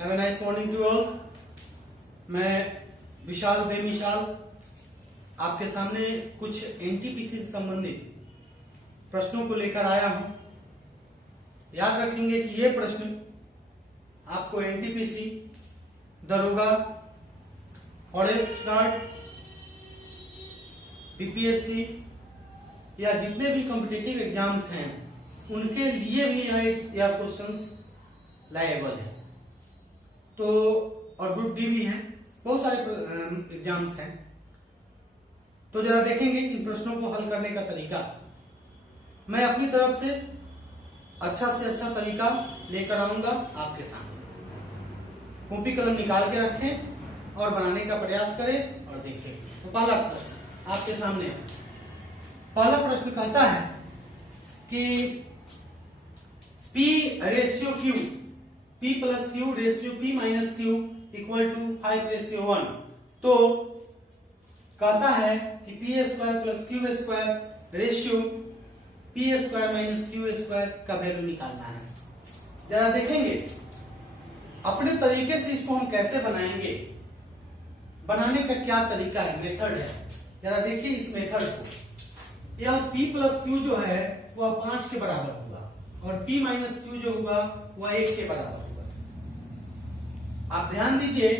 Have a nice morning to all. मैं विशाल बेमिशाल आपके सामने कुछ एनटीपीसी से संबंधित प्रश्नों को लेकर आया हूं। याद रखेंगे कि ये प्रश्न आपको एनटीपीसी, दरोगा, फॉरेस्ट गार्ड, बीपीएससी या जितने भी कॉम्पिटिटिव एग्जाम्स हैं उनके लिए भी यह क्वेश्चंस लाएबल है। तो और ग्रुप डी भी हैं, बहुत सारे एग्जाम्स हैं। तो जरा देखेंगे इन प्रश्नों को हल करने का तरीका। मैं अपनी तरफ से अच्छा तरीका लेकर आऊंगा आपके सामने। कॉपी कलम निकाल के रखें और बनाने का प्रयास करें और देखें। तो पहला प्रश्न आपके सामने है। पहला प्रश्न कहता है कि P ratio Q, P plus Q ratio P minus Q equal to 5:1। तो कहता है कि P square plus Q square ratio P square minus Q square का वैल्यू निकालना है। जरा देखेंगे अपने तरीके से इसको हम कैसे बनाएंगे, बनाने का क्या तरीका है, मेथड है। जरा देखिए इस मेथड को। यह P प्लस Q जो है वह 5 के बराबर होगा और P माइनस Q जो होगा वह 1 के बराबर होगा। आप ध्यान दीजिए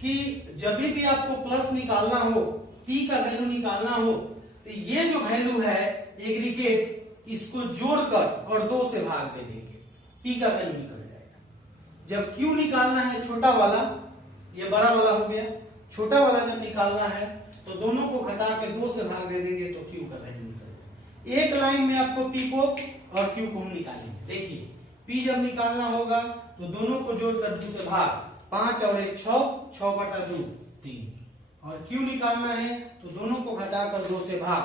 कि जब भी आपको प्लस निकालना हो, P का वैल्यू निकालना हो, तो ये जो वैल्यू है एग्रीगेट, इसको जोड़कर और 2 से भाग दे देंगे, P का वैल्यू निकल जाएगा। जब Q निकालना है छोटा वाला, ये बड़ा वाला हो गया, छोटा वाला जब निकालना है तो दोनों को घटा के 2 से भाग दे देंगे तो Q का वैल्यू निकल जाएगा। एक लाइन में आपको P को और Q को हम निकालेंगे। देखिए P जब निकालना होगा तो दोनों को जोड़कर 2 से भाग, 5 और 1 6, 6/2 3। और Q निकालना है तो दोनों को घटाकर 2 से भाग,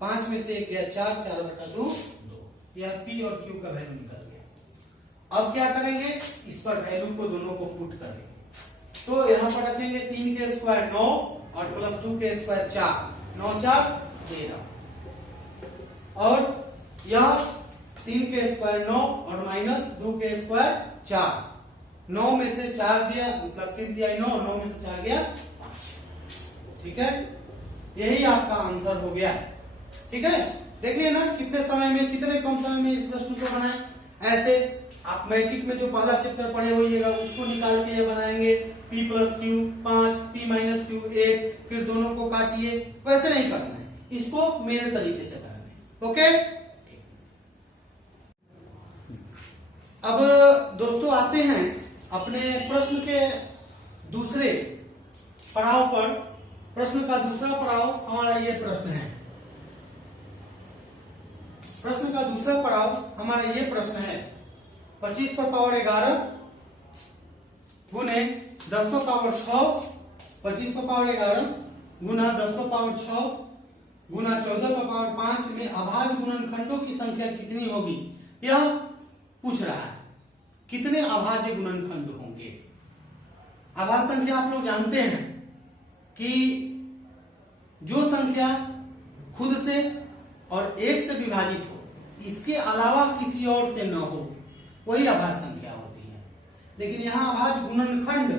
5 में से 1 गया 4, 4/2 2। यह P और Q का वैल्यू निकल गया। अब क्या करेंगे, इस पर वैल्यू को दोनों को पुट कर देंगे। तो यहां पर रखेंगे 3 के स्क्वायर 9 और प्लस 2 के स्क्वायर 4, 9 4 13। और यह 3 के स्क्वायर 9 और माइनस 2 के स्क्वायर 4, 9 में से 4 दिया मतलब 3 दिया 9, 9 में से 4 गया 5। ठीक है, यही आपका आंसर हो गया। ठीक है, देखिए ना कितने समय में, कितने कम समय में इस प्रश्न को बनाए। ऐसे आप मैट्रिक में जो पहला चैप्टर पढ़े होइएगा उसको निकाल के ये बनाएंगे। P plus Q 5, P minus Q 1, फिर दोनों को काटिए। वैसे नहीं करना है, इसको मेरे तरीके से करना है। ओके, अब दोस्तों आते हैं अपने प्रश्न के दूसरे पड़ाव पर। प्रश्न का दूसरा पड़ाव हमारा ये प्रश्न है। प्रश्न का दूसरा पड़ाव हमारा ये प्रश्न है, 25 पर पावर 11 गुने 10 पर पावर 6, 25 पर पावर 11 गुना 10 पर पावर 6 गुना 14 पर पावर 5 में अभाज्य गुणनखंडों की संख्या कितनी होगी, यह पूछ रहा है। कितने अभाज्य गुणनखंड होंगे। अभाज्य संख्या आप लोग जानते हैं कि जो संख्या खुद से और 1 से विभाजित हो, इसके अलावा किसी और से न हो, वही अभाज्य संख्या होती है। लेकिन यहां अभाज्य गुणनखंड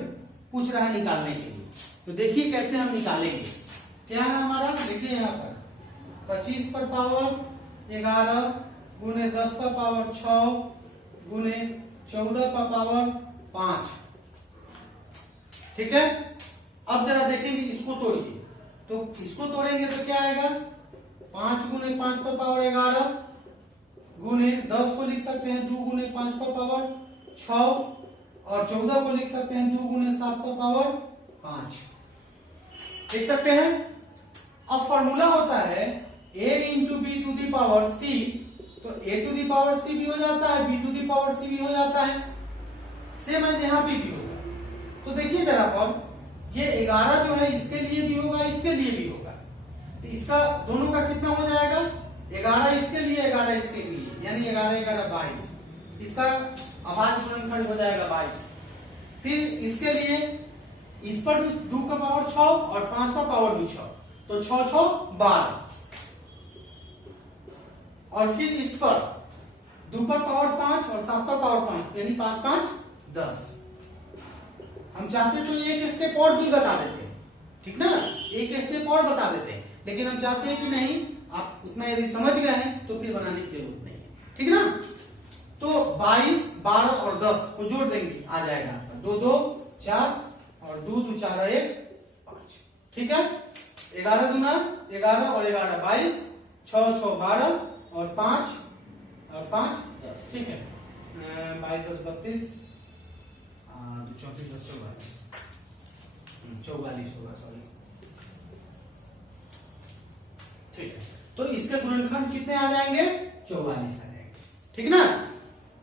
पूछ रहा है निकालने के लिए। तो देखिए कैसे हम निकालेंगे। क्या है हमारा, देखिए यहां पर 25 पर पावर 11 गुने 10 पर पावर 6 गुने 14 पर पावर 5। ठीक है, अब जरा देखेंगे इसको तोड़िए। तो इसको तोड़ेंगे तो क्या आएगा, 5 गुने 5 पर पावर 11 गुने 10 को लिख सकते हैं 2 गुने 5 पर पावर 6 और 14 को लिख सकते हैं 2 गुने 7 पर पावर 5। लिख सकते हैं। अब फॉर्मूला होता है a into B to the power c, तो a to the power c भी हो जाता है, b to the power c भी हो जाता है, सेम एज यहाँ पे भी होगा। तो देखिए जरा पर ये 11 जो है इसके लिए भी होगा, इसके लिए भी होगा। तो इसका दोनों का कितना हो जाएगा, 11 इसके लिए 11 इसके लिए, यानी 11 11 22। इसका अभाज्य गुणनखंड हो जाएगा 22। फिर इसके लिए इस पर 2 का पावर 6 और 5 का पावर भी 6, तो 6 6 12। और फिर इस पर 2 पर पावर 5 और 7 पर पावर 5, यानी 5 5 10। हम चाहते तो एक स्टेप और भी बता देते, ठीक ना, एक स्टेप और बता देते, लेकिन हम चाहते हैं कि नहीं, आप उतना यदि समझ गए हैं तो फिर बनाने की जरूरत नहीं है, ठीक ना। तो 22, 12 और 10 को जोड़ देंगे, आ जाएगा 2 2 4 और 2 2 4 1 5, ठीक है। 11 दूना 11 और 11 22, 6 6 12 और 5 10, ठीक है। 22 10 32, 34 10 44 होगा, सॉरी, ठीक है। तो इसके गुणनखंड कितने आ जाएंगे? 44 आ जाएंगे, ठीक ना।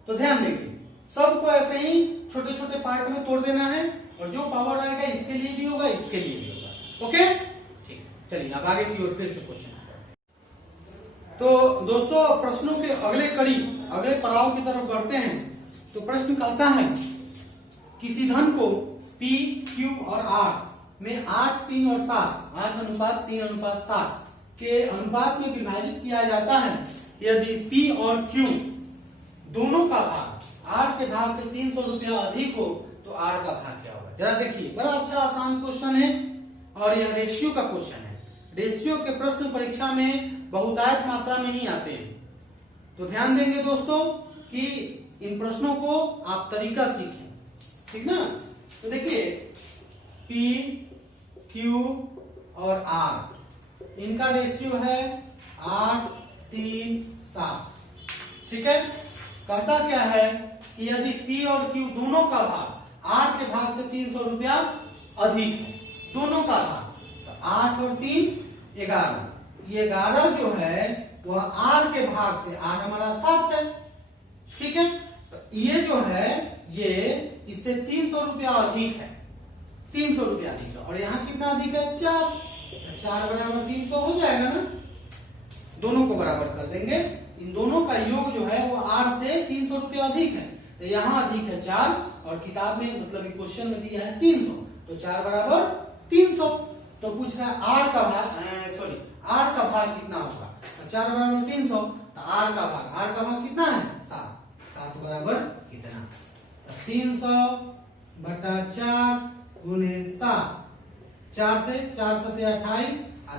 तो ध्यान देंगे, सबको ऐसे ही छोटे छोटे पार्ट में तोड़ देना है, और जो पावर आएगा इसके लिए भी होगा, इसके लिए भी होगा, ओके, ठीक। चलिए अब आगे की ओर फिर से क्वेश्चन। तो दोस्तों प्रश्नों के अगले कड़ी, अगले पड़ाव की तरफ बढ़ते हैं। तो प्रश्न कहता है किसी धन को P, Q और R में 8, 3 और 7, 8:3:7 के अनुपात में विभाजित किया जाता है। यदि P और Q दोनों का भाग R के भाग से 300 रुपया अधिक हो तो R का भाग क्या होगा? जरा देखिए, बड़ा अच्छा आसान क्वेश्चन है, और यह रेशियो का क्वेश्चन है। रेशियो के प्रश्न परीक्षा में बहुतायत मात्रा में ही आते हैं, तो ध्यान देंगे दोस्तों कि इन प्रश्नों को आप तरीका सीखें, ठीक ना। तो देखिए P, Q और R, इनका रेशियो है 8, 3, 7, ठीक है। कहता क्या है कि यदि P और Q दोनों का भाग R के भाग से 300 रुपया अधिक है, दोनों का भाग, तो 8 और 3 11, ये 11 जो है वह R के भाग से, R हमारा 7 है, ठीक है। तो ये जो है ये इससे 300 रुपया अधिक है, 300 रुपया अधिक है, और यहाँ कितना अधिक है? 4, 4 बराबर 300 हो जाएगा ना। दोनों को बराबर कर देंगे, इन दोनों का योग जो है वो R से 300 रुपया अधिक है, तो यहाँ अधिक है 4, और किताब में मतलब क्वेश्चन में दिया है 300, तो 4 बराबर 300। तो पूछ रहा है R का भाग, R का भाग कितना होगा? 4 बराबर 300, तो R का भाग कितना है? 7, 7 बराबर कितना? 300 बटा 4 गुने 7, 4 से 4 सते 28,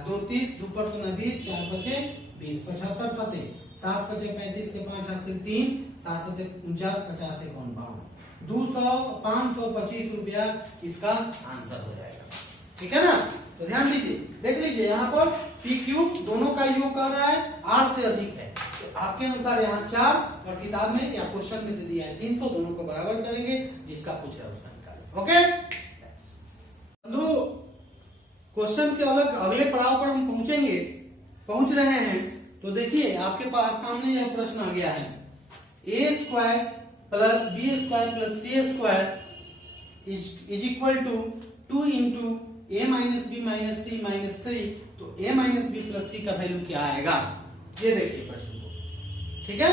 2 30, 2 पर 20, 4 बचे 20, 75 सते, 7 बचे 35 के 5 हासिल 3, 7 सते 49, 50 से 52, 525 रुपया इसका आंसर हो जाएगा, ठीक है ना। तो ध्यान दीजिए, देख लीजिए यहाँ पर P, Q दोनों का योग कर रहा है, R से अधिक है, तो आपके अनुसार यहाँ 4 और किताब में या क्वेश्चन में दे दिया है 300, दोनों को बराबर करेंगे, जिसका पूछ रहा है उसका निकालें, ओके। क्वेश्चन के अगले पड़ाव पर हम पहुंच रहे हैं। तो देखिए आपके पास सामने यह प्रश्न आ गया है, a² + b² + c² is equal to 2 into a - b - c - 3, तो a - b + c का वैल्यू क्या आएगा? ये देखिए प्रश्न को, ठीक है।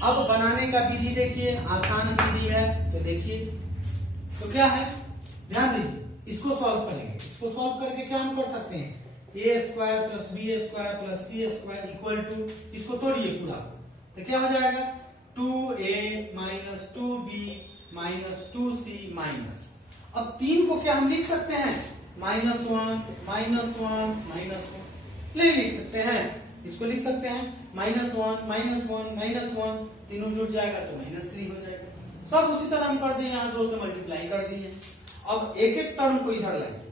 अब बनाने का विधि देखिए, आसान विधि है, तो देखिए तो क्या है, ध्यान दीजिए, इसको सॉल्व करेंगे। इसको सॉल्व करके क्या हम कर सकते हैं, a² + b² + c² equal to, इसको तोड़िए पूरा, तो क्या हो जाएगा? 2a - 2b - 2c माइनस, अब 3 को क्या हम लिख सकते हैं? -1 -1 -1 लिख सकते हैं, इसको लिख सकते हैं -1 -1 -1, तीनों जुड़ जाएगा तो -3 हो जाएगा। सब उसी तरह हम कर दिए, यहाँ 2 से मल्टीप्लाई कर दिए। अब एक एक टर्म को इधर लाएंगे,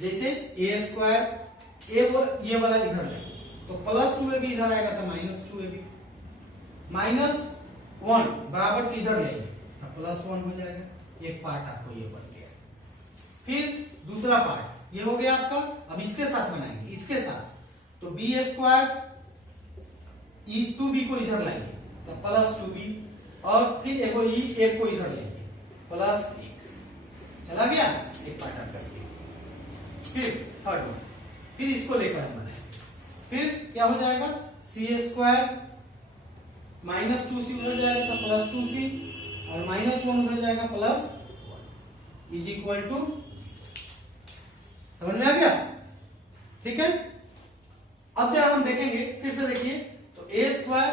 जैसे a², ये वाला इधर लाएंगे, तो +2ab इधर आएगा तो -2ab, -1 बराबर की इधर लेंगे तो +1 हो जाएगा। एक पार्ट आपको ये बन गया। फिर दूसरा पार्ट ये हो गया आपका, अब इसके साथ बनाएंगे, इसके साथ, तो b² e2b को इधर लाएंगे तो +2b, और फिर एक को इधर लेंगे +1, चला गया एक पार्ट आपका। फिर थर्ड वन, फिर इसको लेकर हम बनाए, फिर क्या हो जाएगा? c² -2c उधर जाएगा तो +2c, और -1 उधर जाएगा +1 इज इक्वल टू, समझ में आ गया? ठीक है। अब जरा हम देखेंगे, फिर से देखिए, तो a²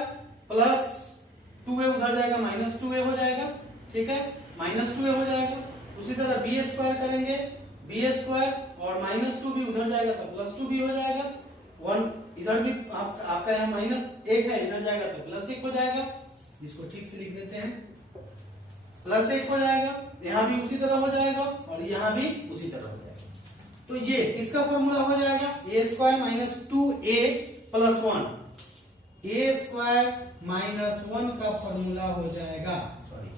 +2a उधर जाएगा, -2a हो जाएगा, ठीक है, -2a हो जाएगा, उसी तरह बी स्क्वायर करेंगे, बी स्क्वायर और -2 भी उधर जाएगा तो +2 भी हो जाएगा, 1 इधर भी आपका यहाँ -1 है, इधर जाएगा तो +1 हो जाएगा, इसको ठीक से लिख देते हैं, +1 हो जाएगा, यहाँ भी उसी तरह हो जाएगा और यहाँ भी उसी तरह हो जाएगा। तो ये इसका फॉर्मूला हो जाएगा a square -2a + 1, a square -1 का फॉर्मूला हो जाएगा, सॉरी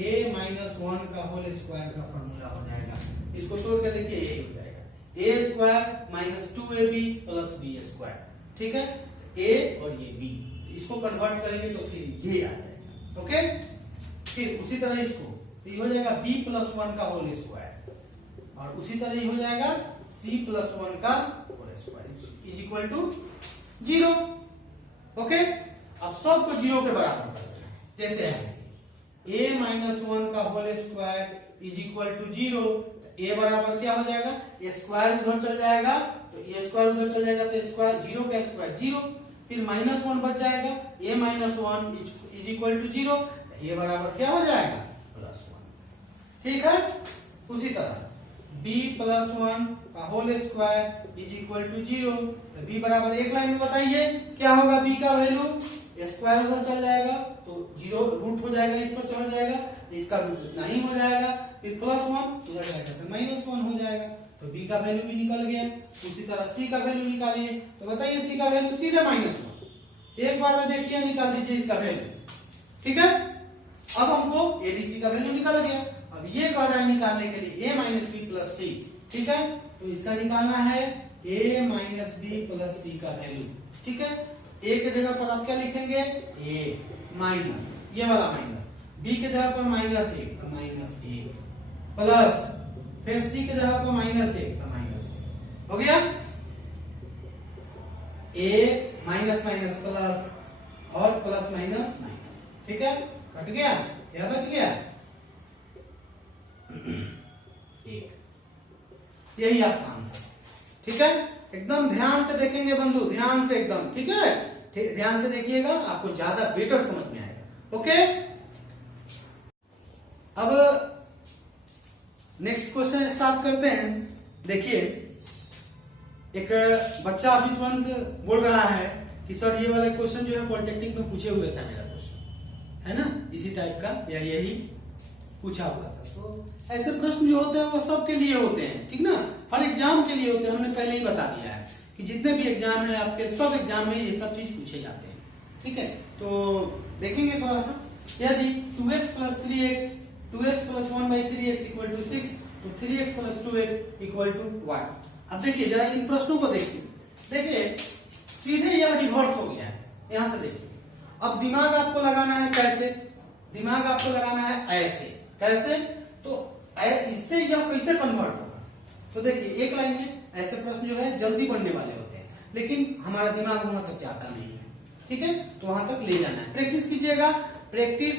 a - 1 का होल स्क्वायर का फॉर्मूला हो जाएगा। इसको तोड़ के देखिए यही हो जाएगा a square -2ab + b square, ठीक है, a और ये b, इसको कन्वर्ट करेंगे तो फिर ये आ जाएगा। ओके, फिर उसी तरह इसको तो ये हो जाएगा b + 1 का होल स्क्वायर और उसी तरह ये हो जाएगा c + 1 का whole square is equal to 0। Okay, अब सबको 0 के बराबर कर देना है, जैसे है a - 1 का whole square is equal to 0, a बराबर क्या हो जाएगा, a स्क्वायर उधर चल जाएगा तो a स्क्वायर उधर चल जाएगा तो स्क्वायर 0 का स्क्वायर 0, फिर -1 बच जाएगा, a - 1 is equal to 0, a बराबर क्या हो जाएगा +1। ठीक है, उसी तरह b + 1 का whole square is equal to 0, तो b बराबर एक लाइन में बताइए क्या होगा, b का वैल्यू, स्क्वायर उधर चल जाएगा तो 0 रूट हो जाएगा, इस पर चढ़ जाएगा, इसका रूट इतना ही हो जाएगा, फिर +1 उधर जाएगा तो -1 हो जाएगा, तो b का वैल्यू भी निकल गया। उसी तरह c का वैल्यू निकालिए, तो बताइए c का वैल्यू सीधे -1, एक बार में देखिए निकाल दीजिए इसका वैल्यू। ठीक है, अब हमको abc का वैल्यू निकल गया। अब ये कह रहा है निकालने के लिए a - b + c, ठीक है, तो इसका निकालना है a - b + c का वैल्यू। ठीक है, a के जगह पर आप क्या लिखेंगे, a माइनस ये वाला माइनस, b के जगह पर -1 तो -1 प्लस, फिर c के जगह पर -1 तो -1 हो गया, a माइनस माइनस प्लस और प्लस माइनस माइनस। ठीक है, कट गया, क्या बच गया, एक, यही आपका आंसर। ठीक है, एकदम ध्यान से देखेंगे बंधु, ध्यान से एकदम, ठीक है, ध्यान से देखिएगा, आपको ज्यादा बेटर समझ में आएगा। ओके, अब नेक्स्ट क्वेश्चन स्टार्ट करते हैं। देखिए, एक बच्चा अभी तुरंत बोल रहा है कि सर ये वाला क्वेश्चन जो है पॉलिटेक्निक में पूछे हुए था, मेरा क्वेश्चन है ना, इसी टाइप का या यही पूछा हुआ था। तो ऐसे प्रश्न जो होते हैं वो सबके लिए होते हैं, ठीक ना, हर एग्जाम के लिए होते हैं। हमने पहले ही बता दिया है कि जितने भी एग्जाम है आपके, सब एग्जाम में ये सब चीज पूछे जाते हैं। ठीक है, तो देखेंगे थोड़ा सा, यदि 2x + 3x 2x + 1/3x = 6, तो 3x + 2x = 1। अब देखिए जरा इन प्रश्नों को देखिए, देखिए सीधे यह रिवर्स हो गया है, यहां से देखिए। अब दिमाग आपको लगाना है कैसे, दिमाग आपको लगाना है ऐसे, कैसे, तो इससे यह कैसे कन्वर्ट होगा। तो देखिए एक लाइन में ऐसे प्रश्न जो है जल्दी बनने वाले होते हैं, लेकिन हमारा दिमाग वहां तक जाता नहीं है। ठीक है, तो वहां तक ले जाना है, प्रैक्टिस कीजिएगा, प्रैक्टिस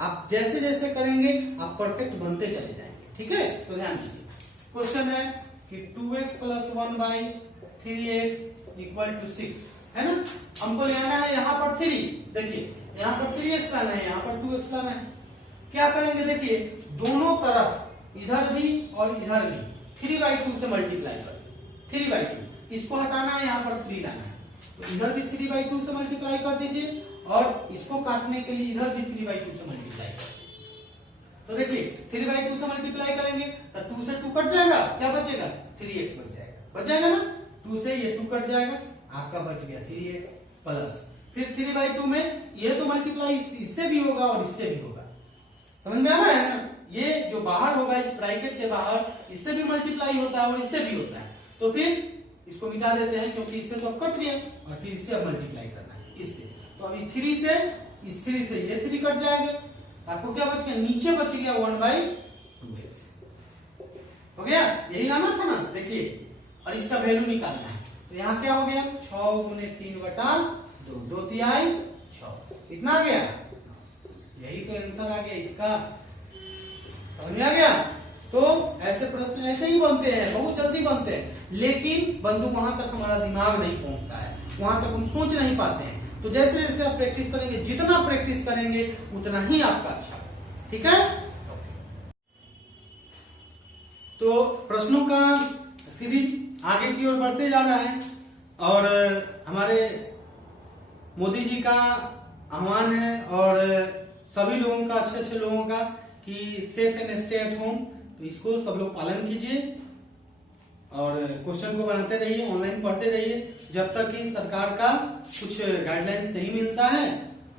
आप जैसे जैसे करेंगे आप परफेक्ट बनते चले जाएंगे। ठीक है, तो ध्यान दीजिए, क्वेश्चन है कि 2x + 1/3x = 6 है ना, हमको ले आना है यहाँ पर 3, देखिए यहाँ पर 3x लाना है, यहाँ पर 2x लाना है। क्या करेंगे, देखिए दोनों तरफ इधर भी और इधर भी 3/2 से मल्टीप्लाई कर, 3/2 इसको हटाना है, यहाँ पर 3 लाना है, तो इधर भी 3/2 से मल्टीप्लाई कर दीजिए और इसको काटने के लिए इधर भी 3/2 से मल्टीप्लाई कर दीजिए। तो देखिए 3/2 से मल्टीप्लाई करेंगे तो 2 से 2 कट जाएगा, क्या बचेगा, 3x बच जाएगा ना, 2 से ये 2 कट जाएगा, आपका बच गया 3x प्लस, फिर 3/2 में ये तो मल्टीप्लाई इससे भी होगा और इससे भी होगा, समझ में आ रहा है ना, ये जो बाहर होगा इस ब्रैकेट के बाहर, इससे भी मल्टीप्लाई होता है और इससे भी होता है, तो फिर इसको मिटा देते हैं क्योंकि इससे तो अब कट गया, और फिर इससे अब मल्टीप्लाई करना है इससे, तो अभी 3 से इस 3 से ये 3 कट जाएगा, आपको क्या बच गया, नीचे बच गया 1/2x, हो गया, यही लाना था ना। देखिए और इसका वैल्यू निकालना है, तो यहाँ क्या हो गया, 6 × 3/2, 2 तिहाई 6, कितना आ गया, यही तो आंसर आ गया इसका, समझ में आ गया। तो ऐसे प्रश्न ऐसे ही बनते हैं, बहुत जल्दी बनते हैं, लेकिन बंधु वहां तक हमारा दिमाग नहीं पहुंचता है, वहां तक हम सोच नहीं पाते हैं। तो जैसे जैसे आप प्रैक्टिस करेंगे, जितना प्रैक्टिस करेंगे उतना ही आपका अच्छा, ठीक है। तो प्रश्नों का सीरीज आगे की ओर बढ़ते जा रहा है और हमारे मोदी जी का आह्वान है और सभी लोगों का, अच्छे अच्छे लोगों का, कि safe and stay at home. तो इसको सब लोग पालन कीजिए और क्वेश्चन को बनाते रहिए, ऑनलाइन पढ़ते रहिए, जब तक कि सरकार का कुछ गाइडलाइंस नहीं मिलता है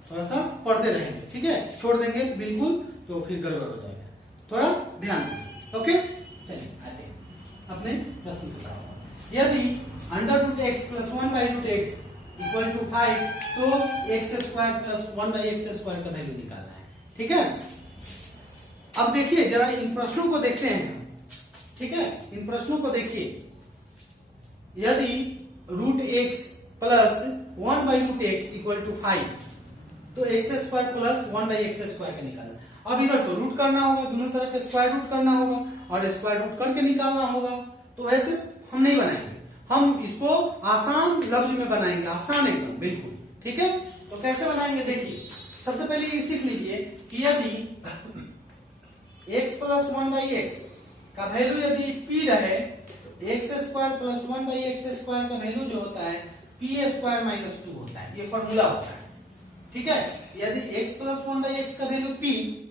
थोड़ा सा पढ़ते रहेंगे, ठीक है। छोड़ देंगे बिल्कुल तो फिर गड़बड़ हो जाएगा, थोड़ा ध्यान दीजिए। ओके, चलिए आते हैं अपने प्रश्न के साथ। यदि √x + 1/√x = 5 तो x² + 1/x² का वैल्यू निकालना है, ठीक है। अब देखिए जरा इन प्रश्नों को देखते हैं, ठीक है। इन प्रश्नों को देखिए, यदि √x + 1/√x = 5 तो x² + 1/x² का निकालना। अब इधर तो रूट करना होगा, दोनों तरफ से स्क्वायर रूट करना होगा और स्क्वायर रूट करके निकालना होगा। तो ऐसे हम नहीं बनाएंगे, हम इसको आसान लफ्ज में बनाएंगे, आसान एकदम बिल्कुल, ठीक है। तो कैसे बनाएंगे देखिए, सबसे पहले ये सीख लीजिए कि यदि x + 1/x का वैल्यू यदि p रहे, x² + 1/x² का वैल्यू जो होता है p² - 2 होता है, ये फॉर्मूला होता है, ठीक है। यदि x + 1/x का वैल्यू p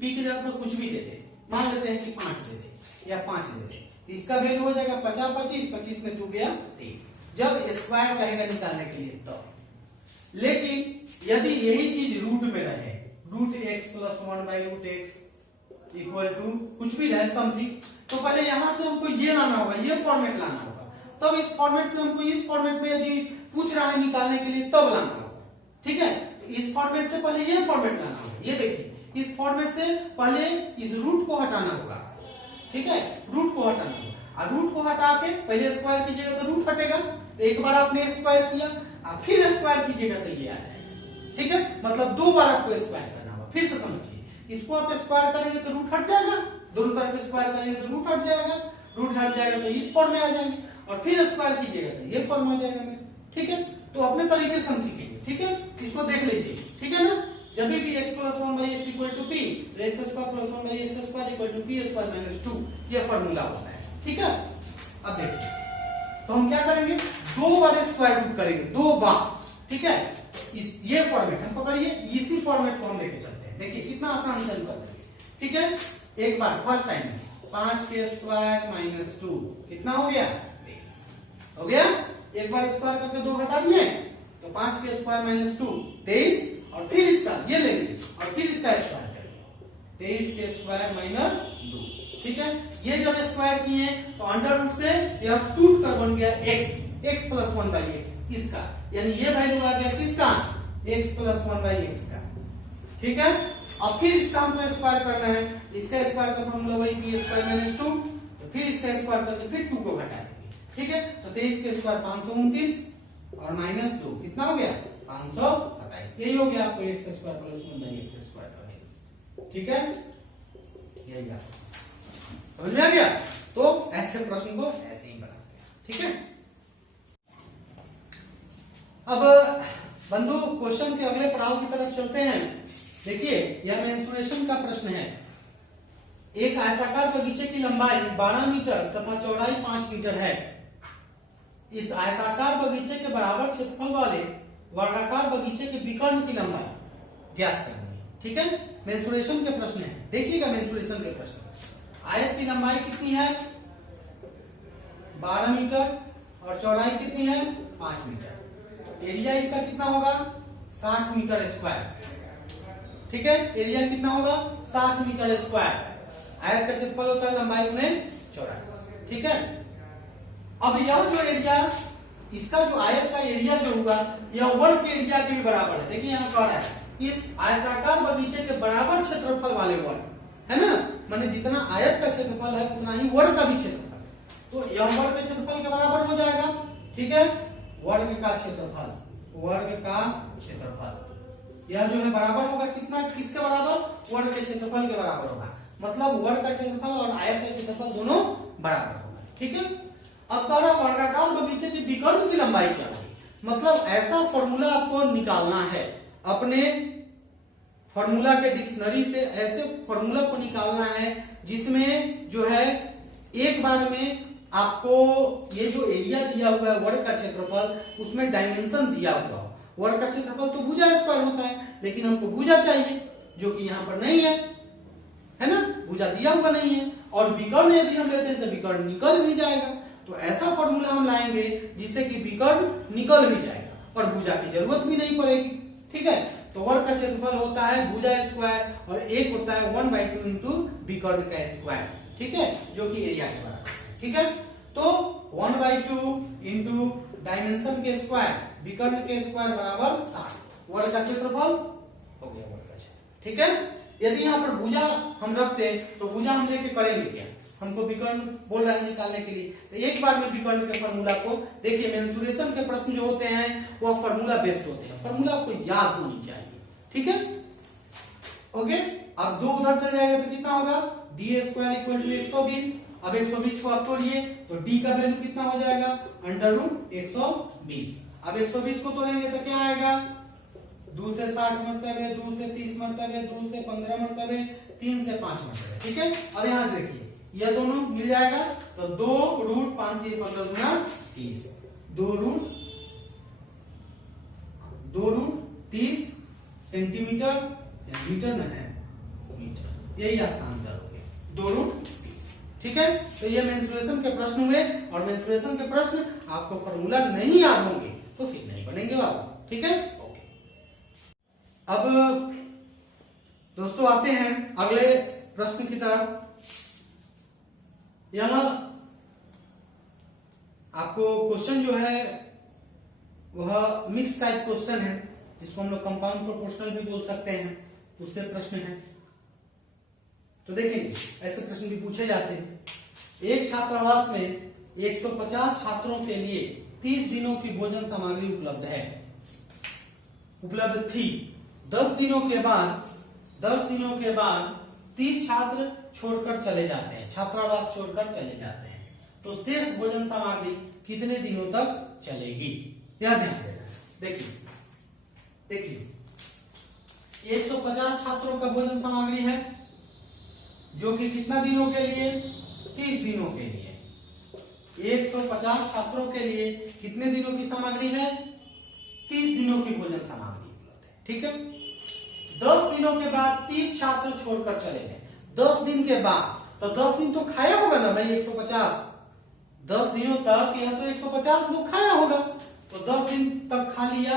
की जगह पर कुछ भी दे दे, मान लेते हैं कि 5 दे दे या 5 दे दे, तो इसका वैल्यू हो जाएगा 50 25, 25 में 2 गया 23, जब स्क्वायर कहेगा निकालने के लिए तो। लेकिन यदि यही चीज रूट में रहे, √x + 1/√x = कुछ भी रहे समथिंग, तो पहले यहां से हमको ये लाना होगा, ये फॉर्मेट लाना होगा, तब इस फॉर्मेट से हमको इस फॉर्मेट में यदि पूछ रहा है निकालने के लिए तब लाना होगा, ठीक है। इस फॉर्मेट से पहले ये फॉर्मेट लाना होगा, ये देखिए इस फॉर्मेट से पहले इस रूट को हटाना होगा, ठीक है, रूट को हटाना होगा। और रूट को हटा के पहले स्क्वायर कीजिएगा तो रूट हटेगा, तो एक बार आपने स्क्वायर किया और फिर स्क्वायर कीजिएगा तो ये आ जाएगा, ठीक है। मतलब 2 बार आपको स्क्वायर करना होगा। फिर से समझिए, इसको आप स्क्वायर करेंगे तो रूट हट जाएगा, दोनों तरफ स्क्वायर करेंगे तो रूट हट जाएगा, रूट हट जाएगा तो इस फॉर्म में आ जाएंगे और फिर स्क्वायर कीजिएगा तो ये फॉर्म आ जाएगा मेरे, ठीक है। तो अपने तरीके से हम सीखेंगे, ठीक है। इसको देख लीजिए, ठीक है ना। जब भी x + 1/x = p तो x² + 1/x² = p² - 2 ये फॉर्मूला होता है, ठीक है। अब देखिए तो हम क्या करेंगे, 2 बार स्क्वायर रूट करेंगे, 2 बार, ठीक है। ये फॉर्मेट हम पकड़िए, इसी फॉर्मेट को हम लेके चलते हैं, देखिए कितना आसान से कर देंगे, ठीक है। एक बार फर्स्ट टाइम 5² - 2 कितना हो गया, 23 हो गया। एक बार स्क्वायर करके 2 घटा दिए तो 5² - 2 23, और फिर इसका ये लेंगे और फिर इसका स्क्वायर करेंगे, 23² - 2, ठीक है। ये जब स्क्वायर किए तो अंडर रूट से यह टूट कर बन गया x + 1/x इसका, यानी ये वैल्यू आ गया किसका, x + 1/x का, ठीक है। अब फिर इसका हमको स्क्वायर करना है, इसका स्क्वायर का फॉर्मूला वही p² - 2, तो फिर इसका स्क्वायर करके फिर 2 को घटा देंगे, ठीक है। तो 23 के स्क्वायर 529 और -2 कितना हो गया, 527, यही हो गया आपको x² + 1/x² का वैल्यू, ठीक है। यही आपको समझ में आ गया। तो ऐसे प्रश्न को ऐसे ही बनाते हैं, ठीक है। अब बंधु क्वेश्चन के अगले पड़ाव की तरफ चलते हैं। देखिए यह मेंसुरेशन का प्रश्न है। एक आयताकार बगीचे की लंबाई 12 मीटर तथा चौड़ाई 5 मीटर है। इस आयताकार बगीचे के बराबर क्षेत्रफल वाले वर्गाकार बगीचे के विकर्ण की लंबाई ज्ञात करनी है, ठीक है। मेंसुरेशन के प्रश्न है, देखिएगा मेंसुरेशन के प्रश्न। आयत की लंबाई कितनी है, 12 मीटर और चौड़ाई कितनी है, 5 मीटर। एरिया इसका कितना होगा, 60 मीटर स्क्वायर, ठीक है। एरिया कितना होगा, 60 मीटर स्क्वायर। आयत का क्षेत्रफल होता है लंबाई में चौड़ाई, ठीक है। अब यह जो एरिया, इसका जो आयत का एरिया जो होगा यह वर्ग के एरिया के भी बराबर है। देखिए यहाँ कह रहा है इस आयताकार बगीचे के बराबर क्षेत्रफल वाले वर्ग, है ना, माने जितना आयत का क्षेत्रफल है उतना ही वर्ग का भी क्षेत्रफल, तो यह वर्ग के क्षेत्रफल के बराबर हो जाएगा, ठीक है। वर्ग का क्षेत्रफल, वर्ग का क्षेत्रफल यह जो है बराबर होगा कितना, किसके बराबर, वर्ग के क्षेत्रफल के बराबर होगा। मतलब वर्ग का क्षेत्रफल और आयत का क्षेत्रफल दोनों बराबर होगा, ठीक है। अब कह रहा वर्गाकार बगीचे के विकर्ण की लंबाई क्या होगी, मतलब ऐसा फॉर्मूला आपको निकालना है अपने फॉर्मूला के डिक्शनरी से, ऐसे फॉर्मूला को निकालना है जिसमें जो है एक बार में आपको ये जो एरिया दिया हुआ है वर्ग का क्षेत्रफल, उसमें डायमेंशन दिया हुआ हो। वर्ग का क्षेत्रफल तो भुजा स्क्वायर होता है, लेकिन हमको भुजा चाहिए जो कि यहाँ पर नहीं है ना, भुजा दिया हुआ नहीं है। और विकर्ण यदि हम लेते हैं तो विकर्ण निकल भी जाएगा। तो ऐसा फॉर्मूला हम लाएंगे जिससे कि विकर्ण निकल भी जाएगा और भुजा की जरूरत भी नहीं पड़ेगी। ठीक है, तो वर्ग का क्षेत्रफल होता है भुजा स्क्वायर और एक होता है 1/2 इंटू विकर्ण का स्क्वायर। ठीक है, जो कि एरिया के बराबर है। ठीक है, तो 1/2 इंटू डायमेंशन के स्क्वायर विकर्ण के स्क्वायर बराबर 60। वर्ग का क्षेत्रफल हो गया वर्ग का क्षेत्र। ठीक है, यदि यहाँ पर भुजा हम रखते तो भुजा हम लेके करेंगे क्या, हमको विकर्ण बोल रहा है निकालने के लिए। तो एक बार में विकर्ण के फॉर्मूला को देखिए, मेंसुरेशन के प्रश्न जो होते हैं वो फॉर्मूला बेस्ड होते हैं, फॉर्मूला आपको याद होनी चाहिए। ठीक है, ओके। अब 2 उधर चल जाएगा तो कितना होगा, डी स्क्वायर इक्वल टू 120। अब 120 को आप तोड़िए तो डी का वैल्यू कितना हो जाएगा, √120। अब 120 को तोड़ेंगे तो क्या आएगा, 2 से 60 मरतबे, 2 से 30 मरतबे, 2 से 15 मरतबे, 3 से 5 मरतबे। ठीक है, अब यहाँ देखिए यह दोनों मिल जाएगा तो 2√5 × 15 गुना 30, 2√30 सेंटीमीटर, मीटर न है मीटर, यही आपका आंसर हो गया 2√30। ठीक है, तो ये मेंसुरेशन के प्रश्न हुए और मेंसुरेशन के प्रश्न आपको फॉर्मूला नहीं याद होंगे तो फिर नहीं बनेंगे बाबू। ठीक है, ओके। अब दोस्तों आते हैं अगले प्रश्न की तरफ। यहां आपको क्वेश्चन जो है वह मिक्स टाइप क्वेश्चन है, जिसको हम लोग कंपाउंड प्रोपोर्शनल भी बोल सकते हैं, उससे प्रश्न है। तो देखेंगे ऐसे प्रश्न भी पूछे जाते हैं। एक छात्रावास में 150 छात्रों के लिए 30 दिनों की भोजन सामग्री उपलब्ध थी। 10 दिनों के बाद 30 छात्र छोड़कर चले जाते हैं, छात्रावास छोड़कर चले जाते हैं, तो शेष भोजन सामग्री कितने दिनों तक चलेगी, ध्यान देना। देखिए 150 छात्रों का भोजन सामग्री है जो कि कितना दिनों के लिए, 30 दिनों के लिए। 150 छात्रों के लिए कितने दिनों की सामग्री है, 30 दिनों की भोजन सामग्री उपलब्ध है। ठीक है, 10 दिनों के बाद 30 छात्र छोड़कर चले गए। 10 दिन के बाद, तो 10 दिन तो खाया होगा ना भाई 150, 10 दिनों तक यह तो 150 लोग खाया होगा, तो 10 दिन तक खा लिया,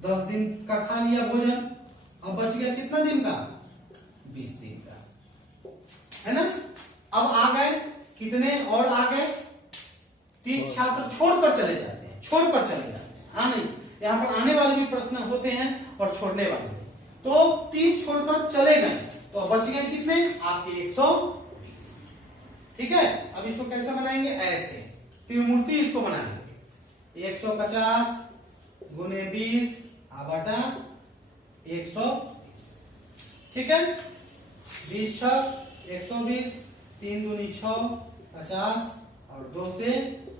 10 दिन का खा लिया भोजन। अब बच गया कितना दिन का, 20 दिन का, है ना। अब आ गए कितने और आ गए, 30 छात्र छोड़कर चले जाते हैं, हाँ नहीं, यहाँ पर आने वाले भी प्रश्न होते हैं और छोड़ने वाले भी। तो 30 छोड़कर चले गए तो बच गए कितने, आपके 120। ठीक है, अब इसको कैसे बनाएंगे, ऐसे त्रिमूर्ति इसको बनाएंगे, 150 गुने 20 बटा 120। ठीक है, 20 छक 120, 3 दूनी 6 50 और 2 से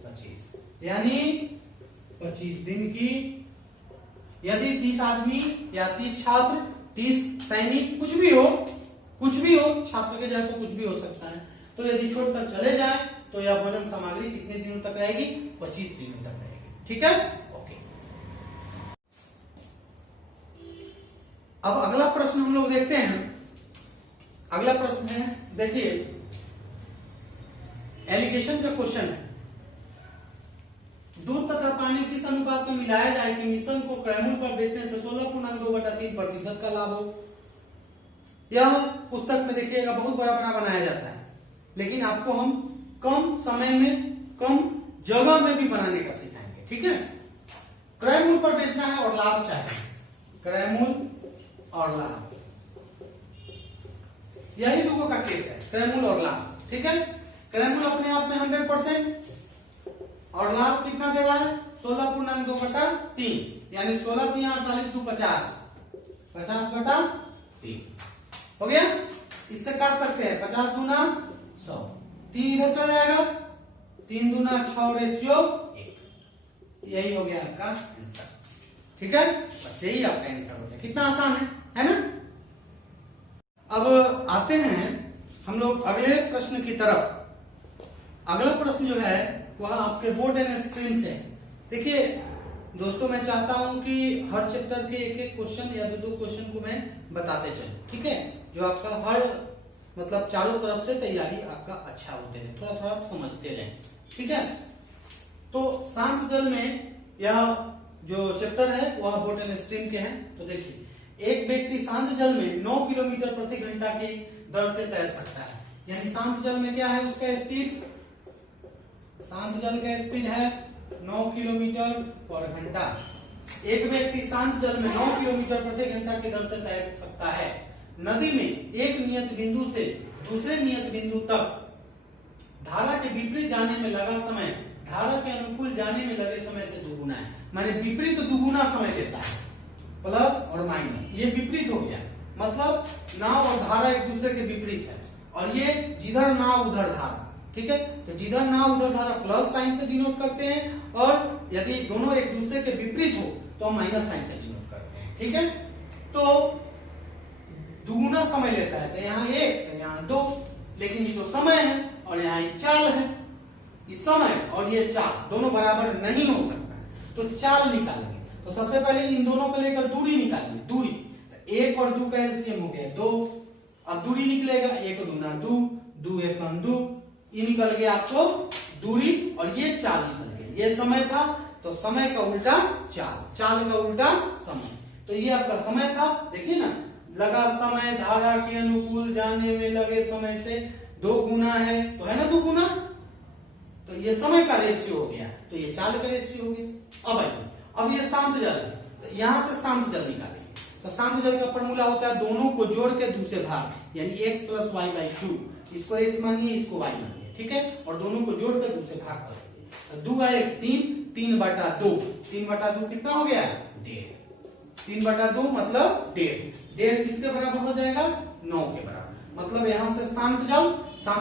25, यानी 25 दिन की। यदि 30 आदमी या 30 छात्र, 30 सैनिक, कुछ भी हो, छात्र के जगह तो कुछ भी हो सकता है, तो यदि छोड़कर चले जाए तो यह भोजन सामग्री कितने दिनों तक रहेगी, 25 दिनों तक रहेगी। ठीक है, ओके। अब अगला प्रश्न हम लोग देखते हैं। अगला प्रश्न है, देखिए एलिगेशन का क्वेश्चन है। दूध तथा पानी किस अनुपात में मिलाया जाए कि मिश्रण को क्रैमूल पर बेचने से 16.2/3% का लाभ हो। यह पुस्तक में देखिएगा बहुत बड़ा बनाया जाता है, लेकिन आपको हम कम समय में कम जगह में भी बनाने का सिखाएंगे। ठीक है, क्रैमूल पर बेचना है और लाभ चाहिए, क्रैमूल और लाभ, यही दोनों का केस है, क्रैमूल और लाभ। ठीक है, क्रैमूल अपने आप में 100% और लाभ कितना दे रहा है, 16.2/3, यानी 16 × 48 = 50, 50/3 हो गया। इससे काट सकते हैं, 50 दूना 100, 3 इधर चला जाएगा, 3 दूना 6 रेशियो 1, यही हो गया आपका आंसर। ठीक है, बस यही आपका आंसर हो गया। कितना आसान है ना। अब आते हैं हम लोग अगले प्रश्न की तरफ। अगला प्रश्न जो है वह आपके बोर्ड एंड स्ट्रीम से। देखिए दोस्तों, मैं चाहता हूं कि हर चैप्टर के एक एक क्वेश्चन या दो क्वेश्चन को मैं बताते चलूं, ठीक है, जो आपका हर मतलब चारों तरफ से तैयारी आपका अच्छा होते रहे, थोड़ा थोड़ा आप समझते रहे, ठीक है। तो शांत जल में यह जो चैप्टर है वह बोट एंड स्ट्रीम के हैं। तो देखिए, एक व्यक्ति शांत जल में 9 किलोमीटर प्रति घंटा की दर से तैर सकता है। यानी शांत जल में क्या है उसका स्पीड, शांत जल का स्पीड है 9 किलोमीटर पर घंटा। एक व्यक्ति शांत जल में 9 किलोमीटर प्रति घंटा की दर से तैर सकता है। नदी में एक नियत बिंदु से दूसरे नियत बिंदु तक धारा के विपरीत जाने में लगा समय धारा के अनुकूल जाने में लगे समय से दोगुना है। माने विपरीत दुगुना समय देता है, प्लस और माइनस, ये विपरीत हो गया, मतलब नाव और धारा एक दूसरे के विपरीत है, और ये जिधर नाव उधर धारा, ठीक है। तो जिधर नाव उधर धारा प्लस साइन से डिनोट करते हैं, और यदि दोनों एक दूसरे के विपरीत हो तो हम माइनस साइन से डिनोट करते हैं, ठीक है। तो दुगुना समय लेता है, तो यहाँ 1 तो यहाँ 2, लेकिन ये जो समय है और यहाँ ये चाल है, इस समय और ये चाल दोनों बराबर नहीं हो सकता, तो चाल निकालेंगे। तो सबसे पहले इन दोनों को लेकर दूरी निकालेंगे, दूरी, तो 1 और 2 का एलसीएम हो गया 2, अब दूरी निकलेगा 1 दूना 2, 2 1 2, ये निकल गया आपको दूरी, और ये चाल निकल गया। ये समय था तो समय का उल्टा चाल, चाल का उल्टा समय, तो ये आपका समय था। देखिए ना, लगा समय धारा के अनुकूल जाने में लगे समय से 2 गुना है, तो है ना 2 गुना, तो ये समय का रेशियो हो गया, तो ये चाल का रेशियो हो गया। अब आइए, अब ये शांत जल है, तो यहां से शांत जल निकालेंगे। तो शांत जल का फॉर्मूला होता है दोनों को जोड़ के दूसरे भाग, यानी x + y/2, इसको x मानिए, इसको y मानिए, ठीक है, और दोनों को जोड़ के दूसरे भाग कर दीजिए। तो 2 आए 3, 3/2, 3/2 कितना हो गया 1.5, 3/2 मतलब 1.5 किसके बराबर हो जाएगा 9 के बराबर। मतलब यहां से शांत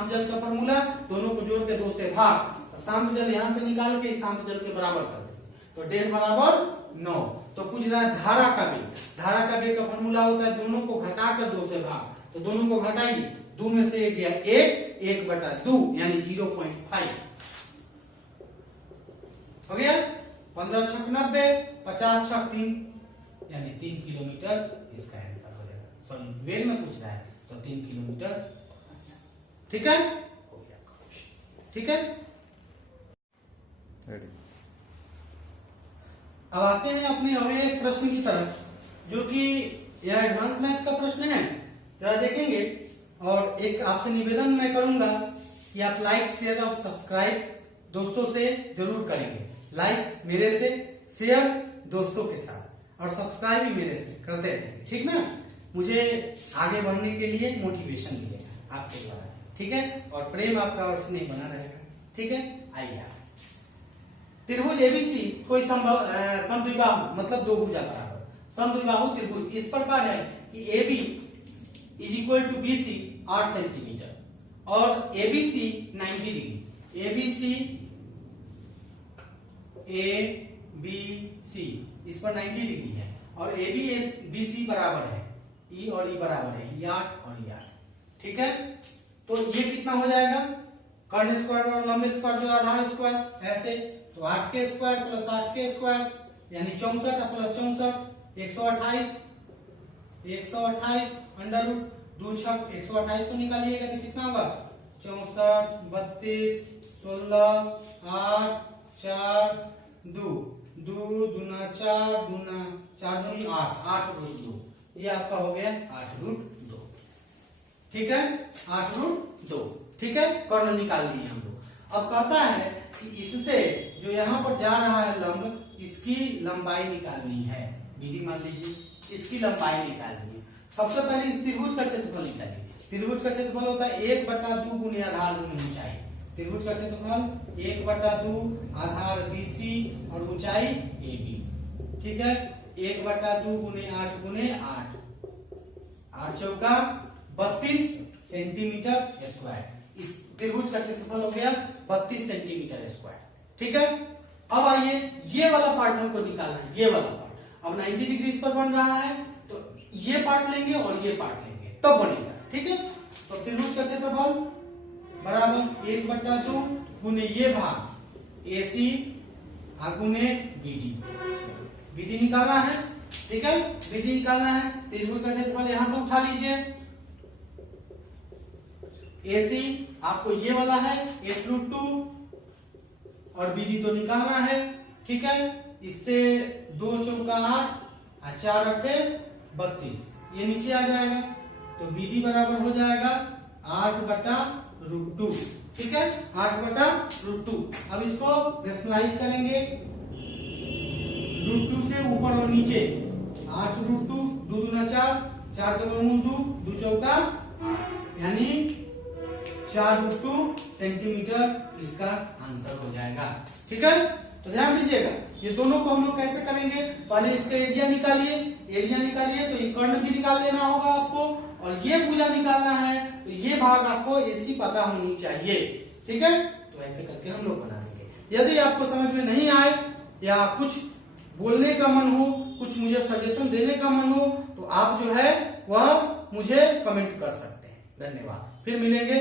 जल का फॉर्मूला दोनों को जोड़ के 2 से भाग, शांत जल यहां से निकाल के शांत जल के बराबर कर देंगे, तो 1.5 बराबर 9। तो पूछ रहा है धारा का वेग, धारा का वेग का फॉर्मूला होता है दोनों को घटाकर 2 से भाग, तो दोनों को घटाएंगे, 2 में से 1 गया 1/2 यानी 0.5 हो गया। 15 छक 90, 50 छक 3 यानी 3 किलोमीटर इसका आंसर हो जाएगा। सॉरी, वेग में पूछ रहा है तो 3 किलोमीटर, ठीक है, हो गया, ठीक है। अब आते हैं अपने अगले प्रश्न की तरफ, जो कि यह एडवांस मैथ का प्रश्न है, जरा देखेंगे। और एक आपसे निवेदन मैं करूंगा कि आप लाइक शेयर और सब्सक्राइब दोस्तों से जरूर करेंगे। लाइक मेरे से, शेयर दोस्तों के साथ, और सब्सक्राइब भी मेरे से करते रहेंगे, ठीक ना। मुझे आगे बढ़ने के लिए मोटिवेशन मिलेगा आपके द्वारा, ठीक है, और प्रेम आपका और स्नेह बना रहेगा, ठीक है। आइए, त्रिभुज एबीसी कोई समद्विबाहु मतलब 2 भुजा बराबर समद्विबाहु त्रिभुज इस प्रकार है कि AB = BC 8 सेंटीमीटर और ABC 90 डिग्री, ABC इस पर 90 डिग्री है, और BC बराबर है, E और E बराबर है, ये 8 और ये 8, ठीक है। तो ये कितना हो जाएगा, कर्ण स्क्वायर और लंब स्क्वायर जो आधार स्क्वायर, ऐसे तो 8 के स्क्वायर प्लस 8 के स्क्वायर यानी 64 प्लस 64 128 अंडर रूट 2 छक 128 को निकालिएगा तो कितना होगा 64 32 16 8 4 2 2 दूना 4 दूना 4 दूनी 8 8√2, ये आपका हो गया 8√2, ठीक है, 8√2, ठीक है। कर्ण निकाल लिए हम लोग। अब कहता है कि इससे जो यहाँ पर जा रहा है लंब, इसकी लंबाई निकालनी है, BD मान लीजिए, इसकी लंबाई निकालनी है। सबसे पहले इस त्रिभुज का क्षेत्रफल निकालिए। त्रिभुज का क्षेत्रफल होता है 1/2 गुने आधार गुने ऊंचाई। त्रिभुज का क्षेत्रफल 1/2 आधार BC और ऊंचाई AB, ठीक है। 1/2 गुने 8 गुने 8, 8 चौका 32 सेंटीमीटर स्क्वायर। इस त्रिभुज का क्षेत्रफल हो गया 32 सेंटीमीटर स्क्वायर, ठीक है। अब आइए, ये वाला पार्ट हमको निकालना है, ये वाला पार्ट। अब 90 डिग्री इस पर बन रहा है, तो ये पार्ट लेंगे और ये पार्ट लेंगे तब बनेगा, ठीक है। तो त्रिभुज का क्षेत्रफल बराबर 1/2 गुने ये भाग AC गुने BD। BD निकालना है, ठीक है, BD निकालना है। त्रिभुज का क्षेत्रफल यहां से उठा लीजिए। AC आपको ये वाला है S√2 और BD तो निकालना है, ठीक है। इससे 2 चौका 8 और 4 अठे 32, ये नीचे आ जाएगा। तो BD बराबर हो जाएगा 8/√2, ठीक है, 8/√2। अब इसको रेशनलाइज करेंगे, √2 से ऊपर और नीचे 8√2, 2 दूना 4, 4 का वर्गमूल 2, 2 चौका 8, यानी 4√2 सेंटीमीटर इसका आंसर हो जाएगा, ठीक है। तो ध्यान दीजिएगा, ये दोनों को हम लोग कैसे करेंगे, पहले इसका एरिया निकालिए, एरिया निकालिए तो ये कर्ण भी निकाल लेना होगा आपको, और ये भुजा निकालना है तो ये भाग आपको AC पता होनी चाहिए, ठीक है। तो ऐसे करके हम लोग बनाएंगे। यदि आपको समझ में नहीं आए या कुछ बोलने का मन हो, कुछ मुझे सजेशन देने का मन हो, तो आप जो है वह मुझे कमेंट कर सकते हैं। धन्यवाद, फिर मिलेंगे।